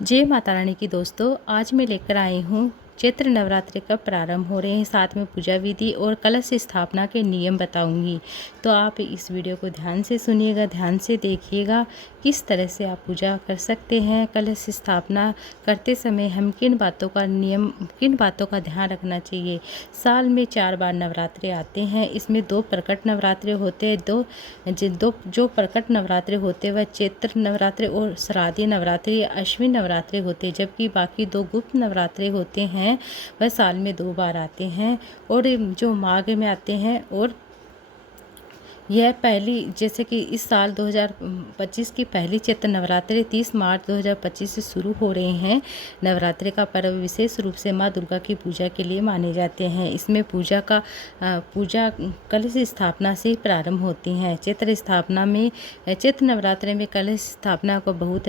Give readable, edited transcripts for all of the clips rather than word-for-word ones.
जय माता रानी की दोस्तों, आज मैं लेकर आई हूँ चैत्र नवरात्रि कब प्रारंभ हो रहे हैं, साथ में पूजा विधि और कलश स्थापना के नियम बताऊंगी। तो आप इस वीडियो को ध्यान से सुनिएगा, ध्यान से देखिएगा किस तरह से आप पूजा कर सकते हैं। कलश स्थापना करते समय हम किन बातों का ध्यान रखना चाहिए। साल में 4 बार नवरात्रे आते हैं, इसमें 2 प्रकट नवरात्रे होते हैं। जो प्रकट नवरात्रे होते हैं वह चैत्र नवरात्रे और श्राद्धी नवरात्रि या अश्विन नवरात्रे होते हैं, जबकि बाकी 2 गुप्त नवरात्रे होते हैं वह साल में 2 बार आते हैं और जो माघ में आते हैं। और यह जैसे कि इस साल 2025 की पहली चैत्र नवरात्रि 30 मार्च 2025 से शुरू हो रहे हैं। नवरात्रि का पर्व विशेष रूप से माँ दुर्गा की पूजा के लिए माने जाते हैं। इसमें पूजा कलश स्थापना से प्रारंभ होती है। चैत्र नवरात्रि में कलश स्थापना को बहुत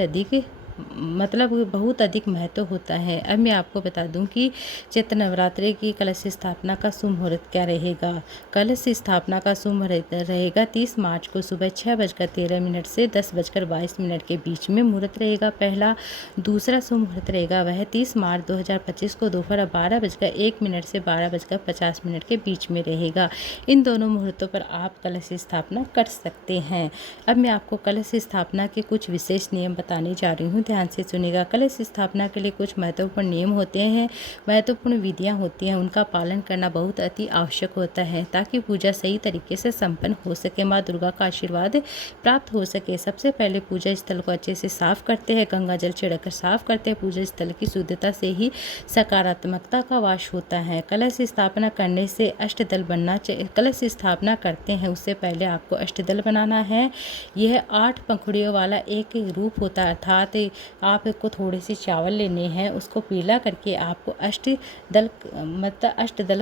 अधिक महत्व होता है। अब मैं आपको बता दूं कि चैत्र नवरात्रि की कलश स्थापना का शुभ मुहूर्त क्या रहेगा। कलश स्थापना का शुभ मुहूर्त रहेगा 30 मार्च को सुबह 6:13 से 10:22 के बीच में मुहूर्त रहेगा। दूसरा शुभ मुहूर्त रहेगा वह 30 मार्च 2025 को दोपहर 12:01 से 12:50 के बीच में रहेगा। इन दोनों मुहूर्तों पर आप कलश स्थापना कर सकते हैं। अब मैं आपको कलश स्थापना के कुछ विशेष नियम बताने जा रही हूँ, ध्यान से सुनिएगा। कलश स्थापना के लिए कुछ महत्वपूर्ण नियम होते हैं, महत्वपूर्ण विधियां होती हैं, उनका पालन करना बहुत अति आवश्यक होता है ताकि पूजा सही तरीके से संपन्न हो सके, माँ दुर्गा का आशीर्वाद प्राप्त हो सके। सबसे पहले पूजा स्थल को अच्छे से साफ करते हैं, गंगा जल छिड़कर साफ करते हैं। पूजा स्थल की शुद्धता से ही सकारात्मकता का वास होता है। कलश स्थापना करने से अष्टदल बनना चाहिए। कलश स्थापना करते हैं उससे पहले आपको अष्टदल बनाना है। यह 8 पंखुड़ियों वाला एक रूप होता है, अर्थात आपको थोड़े से चावल लेने हैं, उसको पीला करके आपको अष्टदल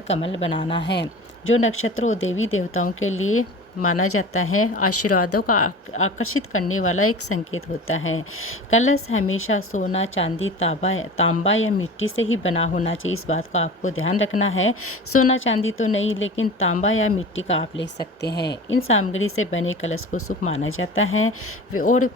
कमल बनाना है, जो नक्षत्रों और देवी देवताओं के लिए माना जाता है। आशीर्वादों का आकर्षित करने वाला एक संकेत होता है। कलश हमेशा सोना, चांदी, तांबा या मिट्टी से ही बना होना चाहिए। इस बात का आपको ध्यान रखना है। सोना चांदी तो नहीं, लेकिन तांबा या मिट्टी का आप ले सकते हैं। इन सामग्री से बने कलश को शुभ माना जाता है और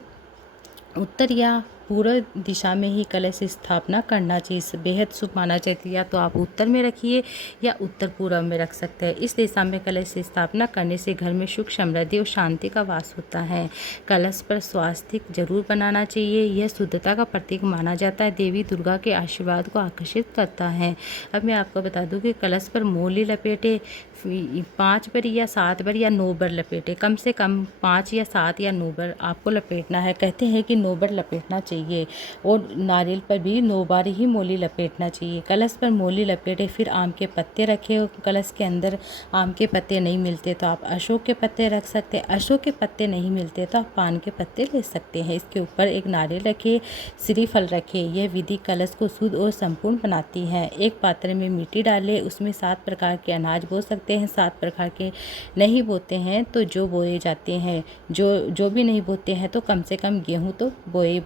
उत्तर या पूर्व दिशा में ही कलश स्थापना करना चाहिए, बेहद शुभ माना जाता है। या तो आप उत्तर में रखिए या उत्तर पूर्व में रख सकते हैं। इस दिशा में कलश स्थापना करने से घर में सुख, समृद्धि और शांति का वास होता है। कलश पर स्वास्तिक जरूर बनाना चाहिए, यह शुद्धता का प्रतीक माना जाता है, देवी दुर्गा के आशीर्वाद को आकर्षित करता है। अब मैं आपको बता दूं कि कलश पर मोली लपेटे 5 बार या 7 बार या 9 बार लपेटे, कम से कम 5 या 7 या 9 बार आपको लपेटना है। कहते हैं कि 9 बार लपेटना चाहिए और नारियल पर भी 9 बार ही मोली लपेटना चाहिए। कलश पर मोली लपेटे, फिर आम के पत्ते रखे। कलश के अंदर आम के पत्ते नहीं मिलते तो आप अशोक के पत्ते रख सकते हैं। अशोक के पत्ते नहीं मिलते तो आप पान के पत्ते ले सकते हैं। इसके ऊपर एक नारियल रखे, श्रीफल रखे। यह विधि कलश को शुद्ध और संपूर्ण बनाती है। एक पात्र में मिट्टी डालें, उसमें 7 प्रकार के अनाज बो सकते हैं। 7 प्रकार के नहीं बोते हैं तो जो बोए जाते हैं, जो भी नहीं बोते हैं तो कम से कम गेहूं तो बोए।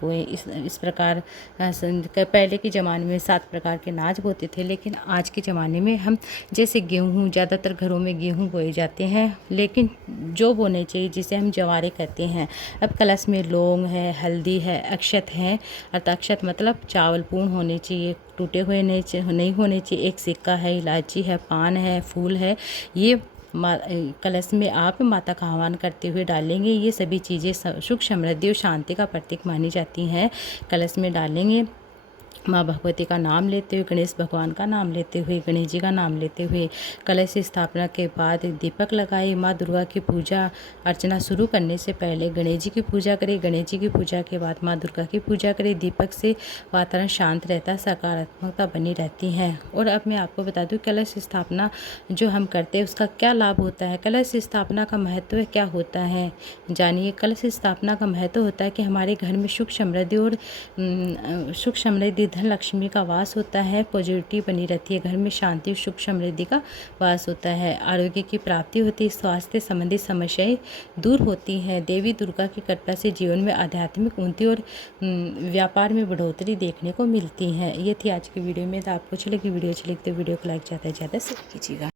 इस प्रकार पहले के ज़माने में 7 प्रकार के अनाज बोते थे, लेकिन आज के ज़माने में हम जैसे गेहूं, ज़्यादातर घरों में गेहूं बोए जाते हैं, लेकिन जो बोने चाहिए जिसे हम जवारे कहते हैं। अब कलश में लौंग है, हल्दी है, अक्षत है, अर्थात अक्षत मतलब चावल पूर्ण होने चाहिए, टूटे हुए नहीं होने चाहिए। एक सिक्का है, इलायची है, पान है, फूल है। ये कलश में आप माता का आह्वान करते हुए डालेंगे। ये सभी चीज़ें सुख, समृद्धि और शांति का प्रतीक मानी जाती हैं। कलश में डालेंगे माँ भगवती का नाम लेते हुए, गणेश भगवान का नाम लेते हुए, गणेश जी का नाम लेते हुए। कलश स्थापना के बाद दीपक लगाए। माँ दुर्गा की पूजा अर्चना शुरू करने से पहले गणेश जी की पूजा करें। गणेश जी की पूजा के बाद माँ दुर्गा की पूजा करें। दीपक से वातावरण शांत रहता है, सकारात्मकता बनी रहती है। और अब मैं आपको बता दूँ कलश स्थापना जो हम करते हैं उसका क्या लाभ होता है। कलश स्थापना का महत्व क्या होता है जानिए। कलश स्थापना का महत्व होता है कि हमारे घर में सुख, समृद्धि, धन लक्ष्मी का वास होता है। पॉजिटिविटी बनी रहती है, घर में शांति, सुख, समृद्धि का वास होता है। आरोग्य की प्राप्ति होती है, स्वास्थ्य संबंधी समस्याएं दूर होती हैं। देवी दुर्गा की कृपा से जीवन में आध्यात्मिक उन्नति और व्यापार में बढ़ोतरी देखने को मिलती है। ये थी आज की वीडियो में। तो आपको अच्छी लगी वीडियो, तो वीडियो को लाइक ज़्यादा से कीजिएगा।